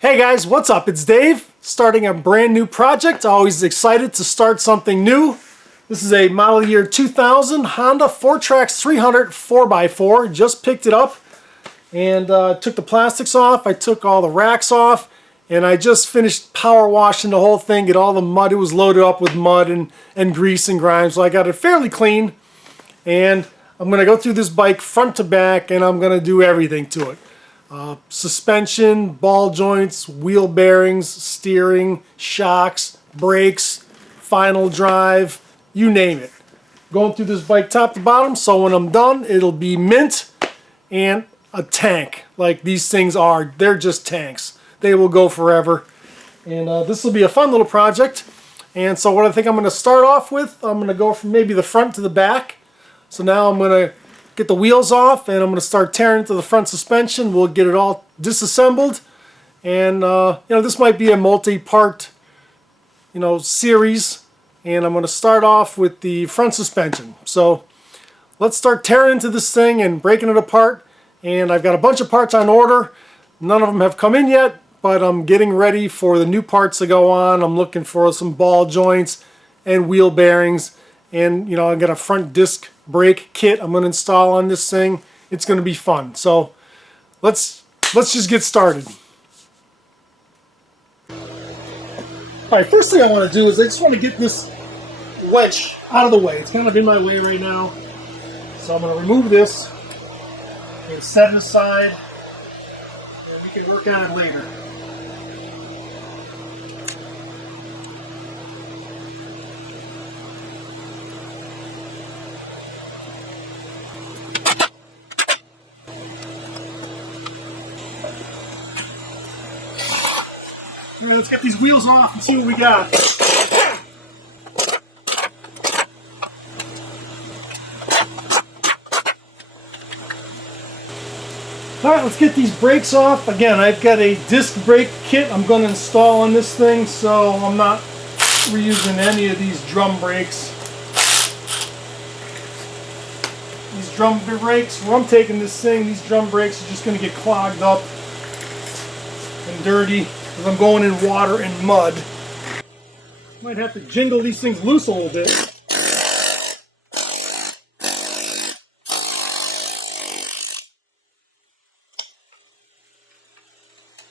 Hey guys, what's up? It's Dave, starting a brand new project. Always excited to start something new. This is a model year 2000 Honda FourTrax 300 4x4. Just picked it up and took the plastics off. I took all the racks off and I just finished power washing the whole thing, get all the mud. It was loaded up with mud and grease and grime, so I got it fairly clean. And I'm going to go through this bike front to back and I'm going to do everything to it. Suspension, ball joints, wheel bearings, steering, shocks, brakes, final drive, you name it. Going through this bike top to bottom, so when I'm done, it'll be mint and a tank. Like these things are, they're just tanks. They will go forever. And this will be a fun little project. And so what I think I'm going to start off with, I'm going to go from maybe the front to the back. So now I'm going to get the wheels off and I'm going to start tearing into the front suspension. We'll get it all disassembled, and this might be a multi-part series, and I'm going to start off with the front suspension. So let's start tearing into this thing and breaking it apart. And I've got a bunch of parts on order. None of them have come in yet, but I'm getting ready for the new parts to go on. I'm looking for some ball joints and wheel bearings, and I got a front disc brake kit I'm going to install on this thing. It's going to be fun. So let's just get started. Alright, first thing I want to do is I just want to get this wedge out of the way. It's kind of in my way right now. So I'm going to remove this and set it aside, and we can work on it later. Alright, let's get these wheels off and see what we got. Alright, let's get these brakes off. Again, I've got a disc brake kit I'm going to install on this thing, so I'm not reusing any of these drum brakes. These drum brakes, where I'm taking this thing, these drum brakes are just going to get clogged up and dirty. I'm going in water and mud. Might have to jingle these things loose a little bit.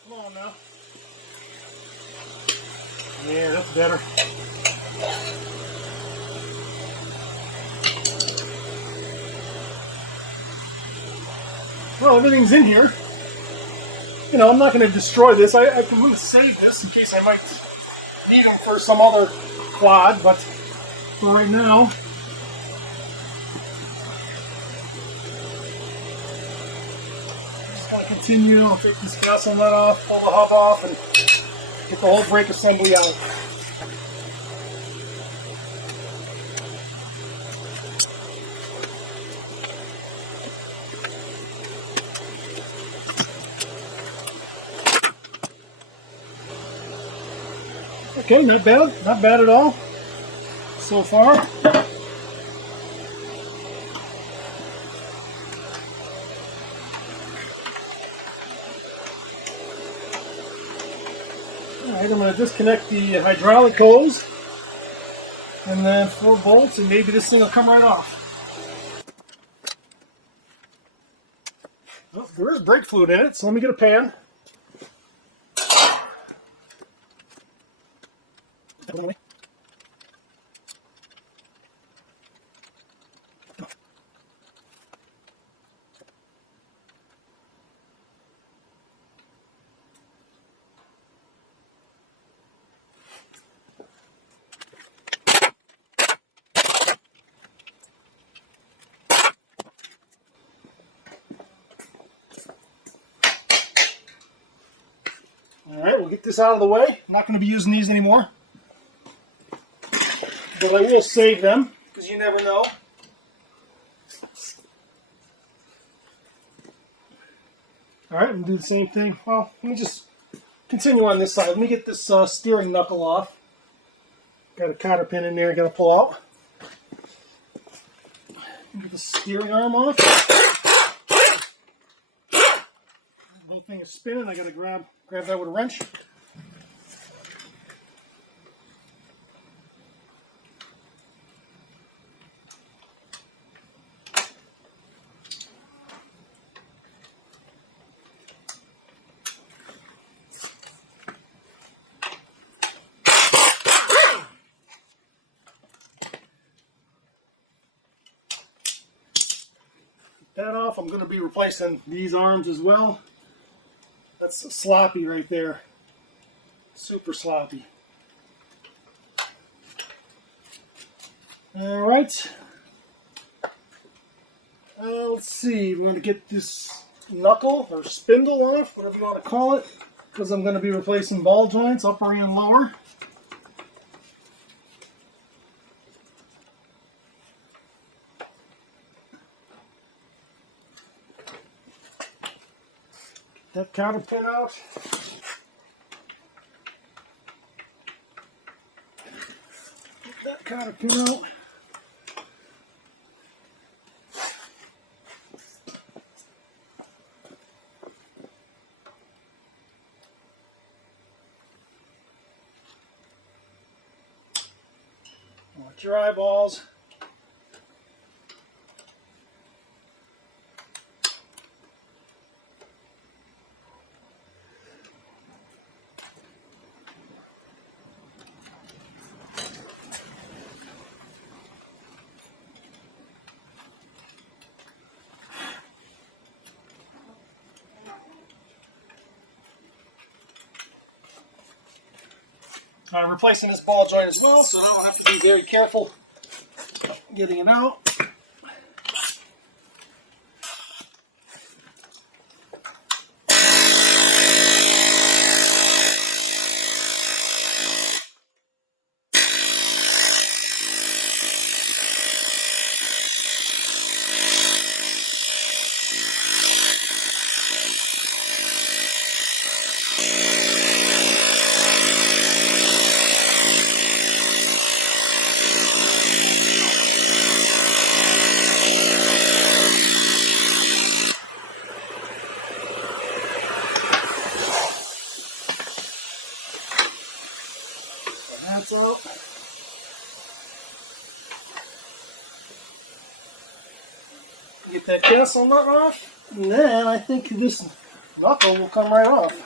Come on now. Yeah, that's better. Well, everything's in here. I'm not going to destroy this. I'm going to save this in case I might need them for some other quad, but for right now, I'm just going to continue. I'll take this gasket nut off, pull the hub off, and get the whole brake assembly out. Okay, not bad at all so far. Alright, I'm going to disconnect the hydraulic hose and then 4 bolts, and maybe this thing will come right off. Oh, there is brake fluid in it, so let me get a pan. Alright, we'll get this out of the way. I'm not going to be using these anymore, but I will save them, because you never know. Alright, I'm going to do the same thing. Well, let me just continue on this side. Let me get this steering knuckle off. Got a cotter pin in there, got to pull out. Get the steering arm off. whole thing is spinning. I gotta grab that with a wrench. That off. I'm going to be replacing these arms as well. That's sloppy right there. Super sloppy. All right. Let's see. I'm going to get this knuckle or spindle off, whatever you want to call it, because I'm going to be replacing ball joints, upper and lower. That counter pin out. Get that counter pin out. Watch your eyeballs. I'm replacing this ball joint as well, so now I'll have to be very careful getting it out. That's out. Get that castle nut off, and then I think this knuckle will come right off.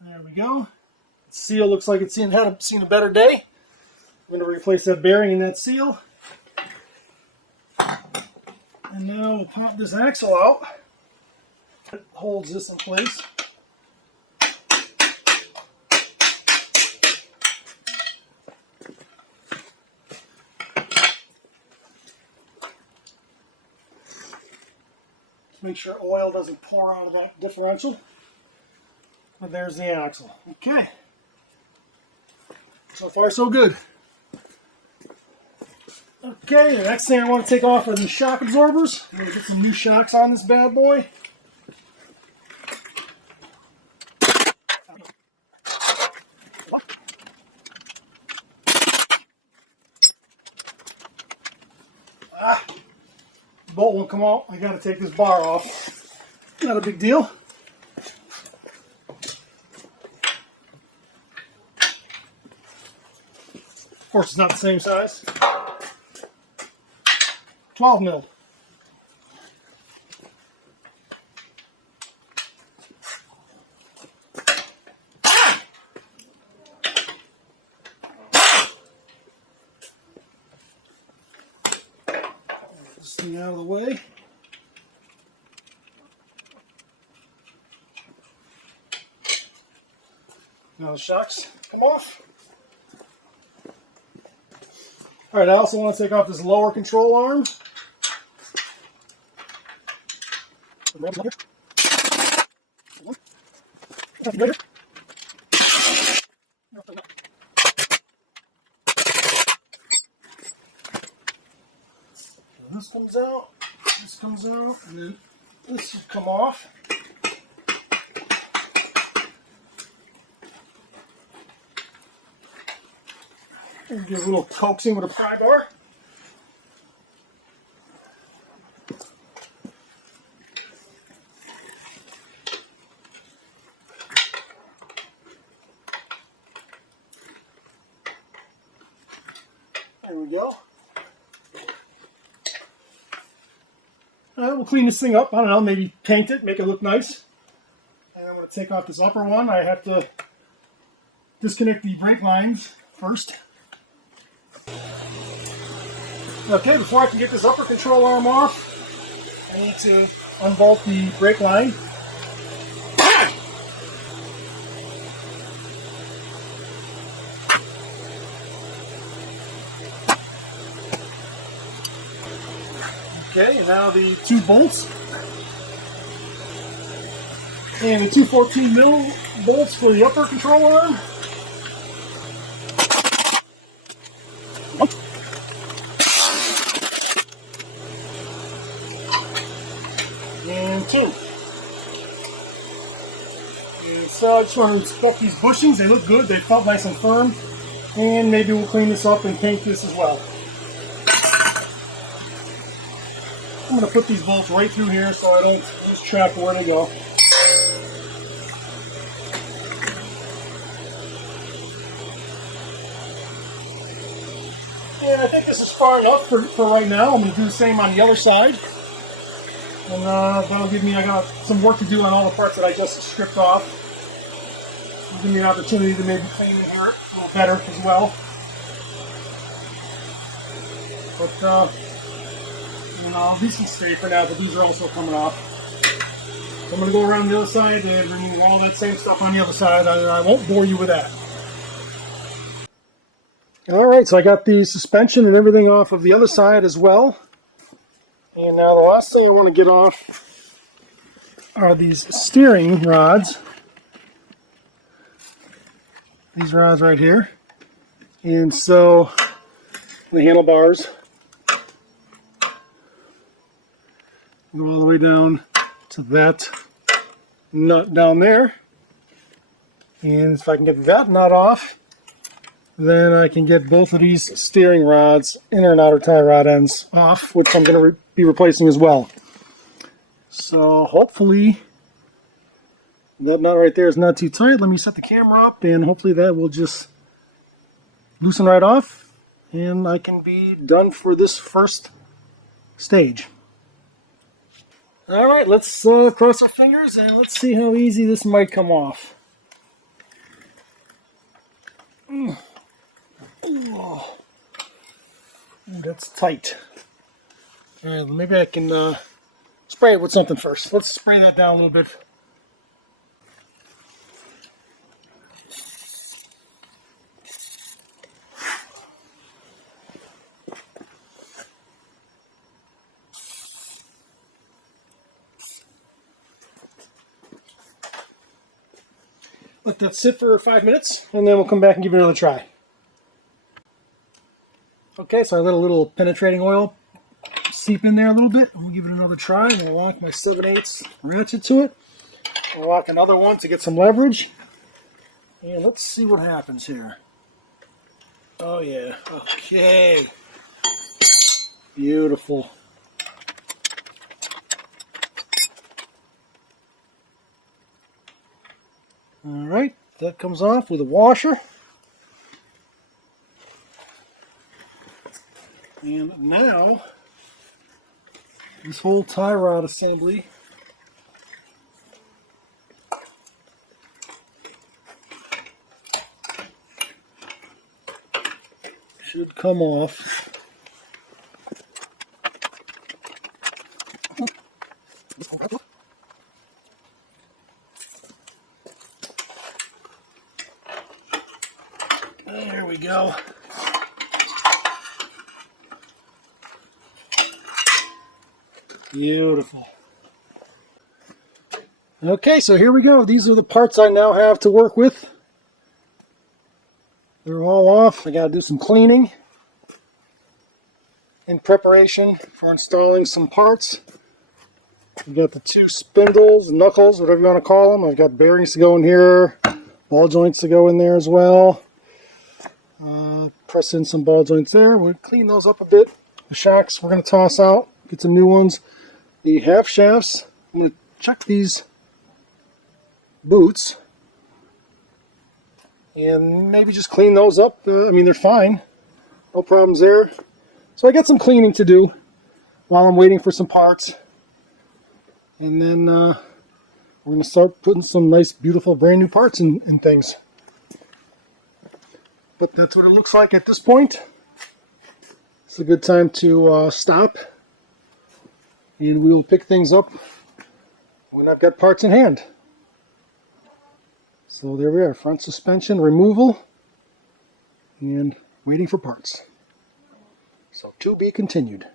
There we go. The seal looks like it's seen a better day. I'm going to replace that bearing in that seal. And now we'll pop this axle out. It holds this in place. Just make sure oil doesn't pour out of that differential. But there's the axle. Okay. So far, so good. Okay, the next thing I want to take off are these shock absorbers. I'm going to get some new shocks on this bad boy. Bolt won't come out. I got to take this bar off. Not a big deal. Of course, it's not the same size. 12 mil. This thing out of the way. Now the shocks come off. All right, I also want to take off this lower control arm. This comes out, and then this come off. And give a little coaxing with a pry bar. There we go. We'll clean this thing up. I don't know, maybe paint it, make it look nice. And I'm going to take off this upper one. I have to disconnect the brake lines first. Okay, before I can get this upper control arm off, I need to unbolt the brake line. Okay, and now the two bolts. And the two 14mm bolts for the upper control arm. And two. And so I just want to inspect these bushings. They look good. They felt nice and firm. And maybe we'll clean this up and paint this as well. I'm going to put these bolts right through here so I don't lose track of where they go. And I think this is far enough for right now. I'm going to do the same on the other side. And that'll give me, I got some work to do on all the parts that I just stripped off. It'll give me an opportunity to maybe clean it here a little better as well. But, these can stay for now, but these are also coming off. So I'm going to go around the other side and remove all that same stuff on the other side. I won't bore you with that. Alright, so I got the suspension and everything off of the other side as well. And now the last thing I want to get off are these steering rods. These rods right here. And so the handlebars go all the way down to that nut down there. And if I can get that nut off, then I can get both of these steering rods, inner and outer tie rod ends, off, which I'm going to be replacing as well. So hopefully that nut right there is not too tight. Let me set the camera up and hopefully that will just loosen right off and I can be done for this first stage. Alright, let's cross our fingers and let's see how easy this might come off. Ooh, that's tight. Alright, maybe I can spray it with something first. Let's spray that down a little bit. Let that sit for 5 minutes and then we'll come back and give it another try. Okay, so I let a little penetrating oil seep in there a little bit. We'll give it another try. I'm going to lock my 7/8 ratchet to it. I'll lock another one to get some leverage. And let's see what happens here. Oh yeah, okay. Beautiful. Alright, that comes off with a washer. And now, this whole tie rod assembly should come off. There we go. Beautiful. Okay, so here we go. These are the parts I now have to work with. They're all off. I got to do some cleaning in preparation for installing some parts We got the two spindles, knuckles, whatever you want to call them. I've got bearings to go in here, ball joints to go in there as well. Press in some ball joints there. We'll clean those up a bit. The shocks we're going to toss out, get some new ones. The half shafts, I'm going to check these boots and maybe just clean those up. I mean, they're fine. No problems there. So I got some cleaning to do while I'm waiting for some parts. And then we're going to start putting some nice, beautiful, brand new parts in things. But that's what it looks like at this point. It's a good time to stop. And we will pick things up when I've got parts in hand. So there we are, front suspension removal and waiting for parts. So to be continued.